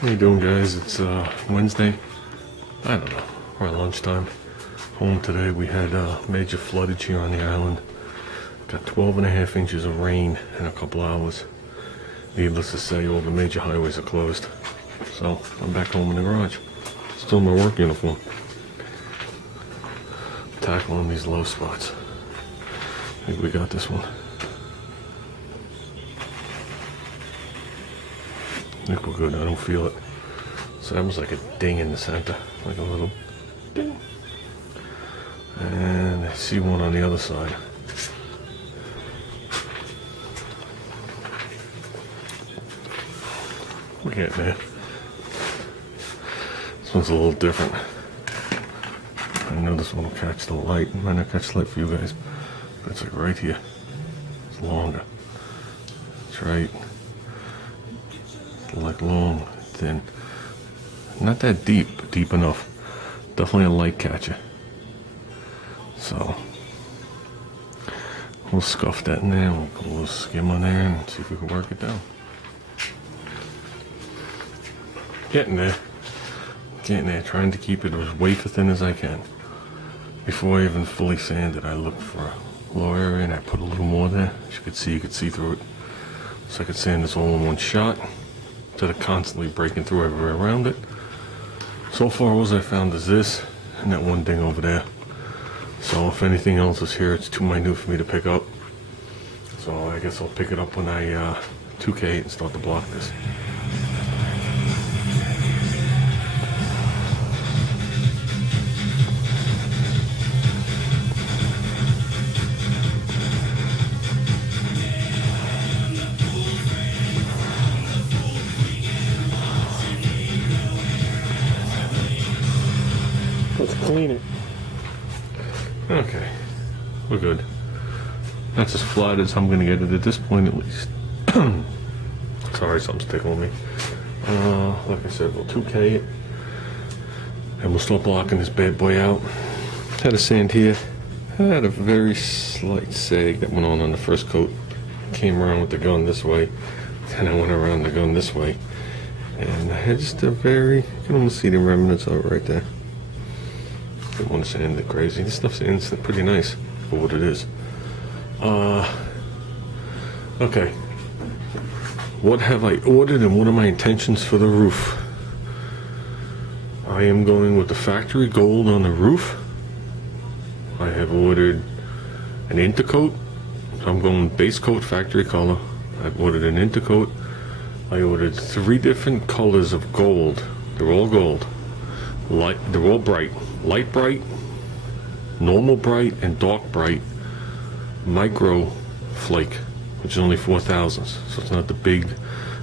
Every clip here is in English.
How you doing, guys? It's Wednesday. I don't know. We're at lunchtime. Home today. We had major floodage here on the island. Got 12.5 inches of rain in a couple hours. Needless to say, all the major highways are closed. So I'm back home in the garage. Still in my work uniform. Tackling these low spots. I think we got this one. I think we're good. I don't feel it. So that was like a ding in the center, like a little ding. And I see one on the other side. We're getting there. This one's a little different. I know this one will catch the light. It might not catch the light for you guys, but it's like right here. It's longer. That's right. Like long, thin. Not that deep, but deep enough. Definitely a light catcher. So we'll scuff that in there. We'll put a little skim on there and see if we can work it down. Getting there. Getting there. Trying to keep it as wafer thin as I can. Before I even fully sand it, I looked for a low area and I put a little more there. As you could see through it. So I could sand this all in one shot instead of constantly breaking through everywhere around it. So far, all I found is this and that one ding over there. So if anything else is here, it's too minute for me to pick up. So I guess I'll pick it up when I 2K it and start to block this. Let's clean it. Okay, we're good. That's as flat as I'm gonna get it at this point, at least. Sorry, something's tickling me. Like I said, we'll 2K it, and we'll start blocking this bad boy out. Had a sand here. Had a very slight sag that went on the first coat. Came around with the gun this way, and I went around the gun this way, and I had just a very. You can almost see the remnants of it right there. Don't want to sand it crazy. This stuff sands pretty nice for what it is. Okay. What have I ordered and what are my intentions for the roof? I am going with the factory gold on the roof. I have ordered an intercoat. I'm going base coat factory color. I've ordered an intercoat. I ordered 3 different colors of gold. They're all gold. They're all bright. Light bright, normal bright, and dark bright micro flake, which is only 4 thousandths. So it's not the big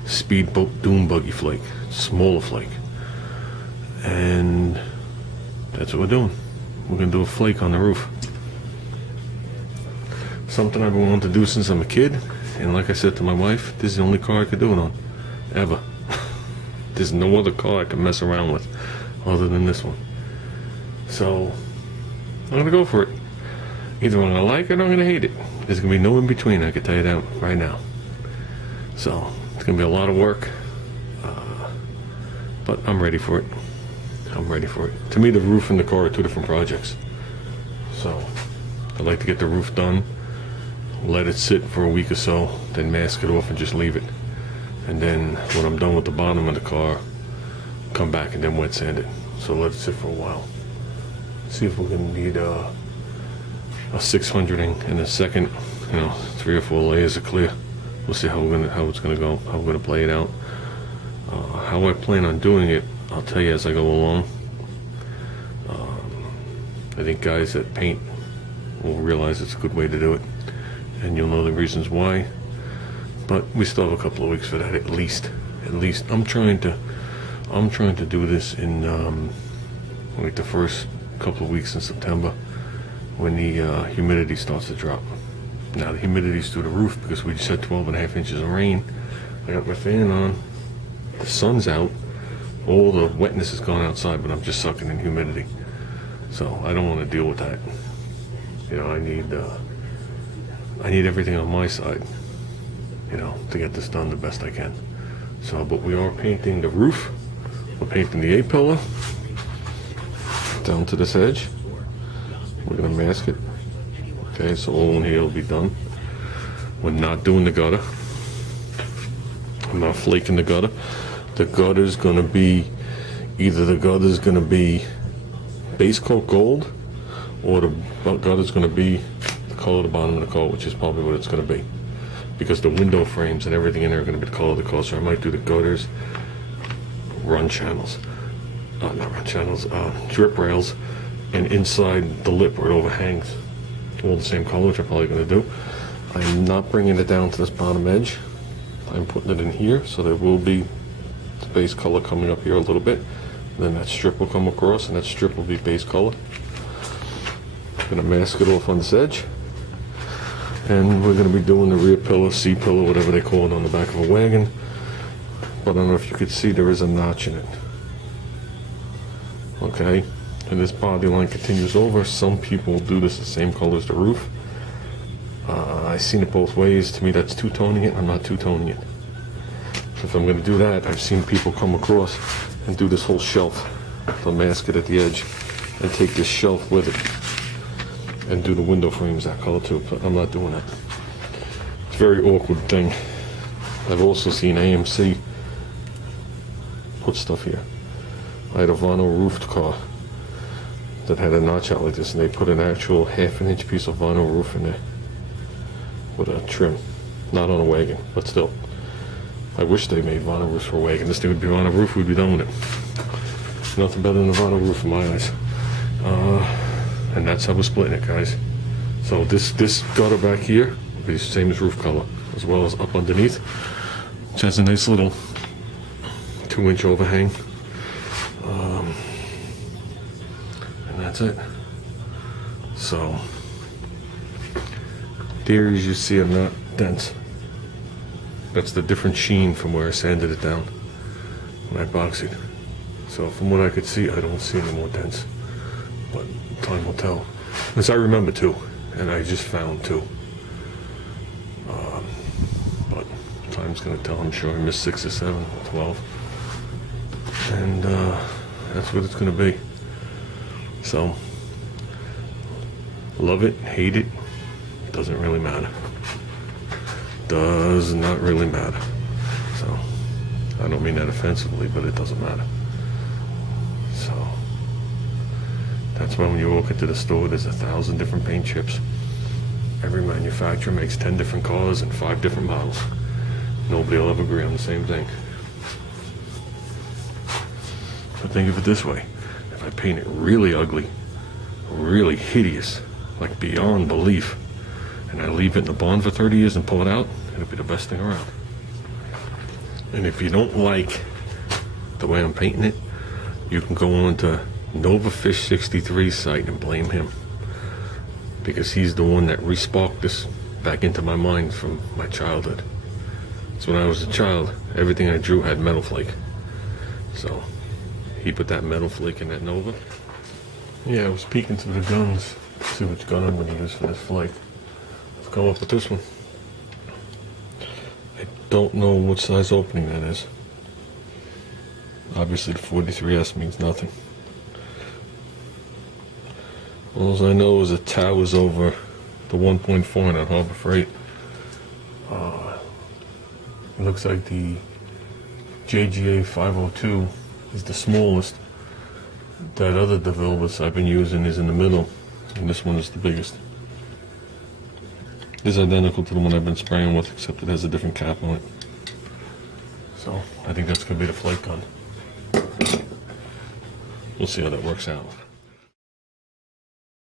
speedboat dune buggy flake. It's a smaller flake. And that's what we're doing. We're going to do a flake on the roof. Something I've been wanting to do since I'm a kid. And like I said to my wife, this is the only car I could do it on. Ever. There's no other car I can mess around with other than this one. So I'm gonna go for it. Either I'm gonna like it or I'm gonna hate it. There's gonna be no in between, I can tell you that right now. So it's gonna be a lot of work, but I'm ready for it. I'm ready for it. To me, the roof and the car are 2 different projects. So I'd like to get the roof done, let it sit for a week or so, then mask it off and just leave it. And then when I'm done with the bottom of the car, come back and then wet sand it. So let it sit for a while. See if we're gonna need a 600 in a second, 3 or 4 layers of clear. We'll see how it's gonna go, how we're gonna play it out. How I plan on doing it, I'll tell you as I go along. I think guys that paint will realize it's a good way to do it, and you'll know the reasons why. But we still have a couple of weeks for that, at least. I'm trying to do this in like the first couple of weeks in September, when the humidity starts to drop. Now the humidity's through the roof because we just had 12.5 inches of rain. I got my fan on, the sun's out, all the wetness has gone outside, but I'm just sucking in humidity. So I don't want to deal with that. I need everything on my side, to get this done the best I can. So, but we are painting the roof We're painting the A-pillar down to this edge. We're going to mask it. Okay, so all in here will be done. We're not doing the gutter. I'm not flaking the gutter. The gutter's going to be, either the gutter's going to be base coat gold, or the gutter's going to be the color of the bottom of the coat, which is probably what it's going to be. Because the window frames and everything in there are going to be the color of the coat, so I might do the gutters, run channels. Not run channels, drip rails, and inside the lip where it overhangs, all the same color, which I'm probably going to do. I'm not bringing it down to this bottom edge. I'm putting it in here, so there will be the base color coming up here a little bit. Then that strip will come across, and that strip will be base color. I'm going to mask it off on this edge. And we're going to be doing the rear pillar, C pillar, whatever they call it, on the back of a wagon. But I don't know if you could see, there is a notch in it. Okay, and this body line continues over. Some people do this the same color as the roof. I've seen it both ways. To me, that's two-toning it. I'm not two-toning it. So if I'm going to do that, I've seen people come across and do this whole shelf. They'll mask it at the edge and take this shelf with it and do the window frames that color too. But I'm not doing that. It's a very awkward thing. I've also seen AMC put stuff here. I had a vinyl roofed car that had a notch out like this, and they put an actual half-an-inch piece of vinyl roof in there with a trim. Not on a wagon, but still. I wish they made vinyl roofs for a wagon. This thing would be vinyl roof, we'd be done with it. Nothing better than a vinyl roof in my eyes. And that's how we're splitting it, guys. So this gutter back here will be the same as roof color, as well as up underneath, which has a nice little 2-inch overhang. And that's it. So there, as you see, I'm not dense. That's the different sheen from where I sanded it down when I epoxied. So from what I could see, I don't see any more dents. But time will tell. As I remember too, and I just found too. But time's gonna tell. I'm sure I missed 6 or 7 or 12. And that's what it's gonna be. So love it, hate it, doesn't really matter. Does not really matter. So I don't mean that offensively, but it doesn't matter. So that's why when you walk into the store, there's 1,000 different paint chips. Every manufacturer makes 10 different cars and 5 different models. Nobody will ever agree on the same thing. But think of it this way. If I paint it really ugly, really hideous, like beyond belief, and I leave it in the barn for 30 years and pull it out, it'll be the best thing around. And if you don't like the way I'm painting it, you can go on to NovaFish63's site and blame him. Because he's the one that re-sparked this back into my mind from my childhood. So when I was a child, everything I drew had metal flake. So he put that metal flake in that Nova. Yeah, I was peeking through the guns to see which gun I'm going to use for this flake. I've come up with this one. I don't know what size opening that is. Obviously the 43S means nothing. All I know is it towers over the 1.4 on Harbor Freight. It looks like the JGA 502 is the smallest. That other DeVilbiss I've been using is in the middle, and this one is the biggest. It's identical to the one I've been spraying with, except it has a different cap on it. So I think that's going to be the flake gun. We'll see how that works out.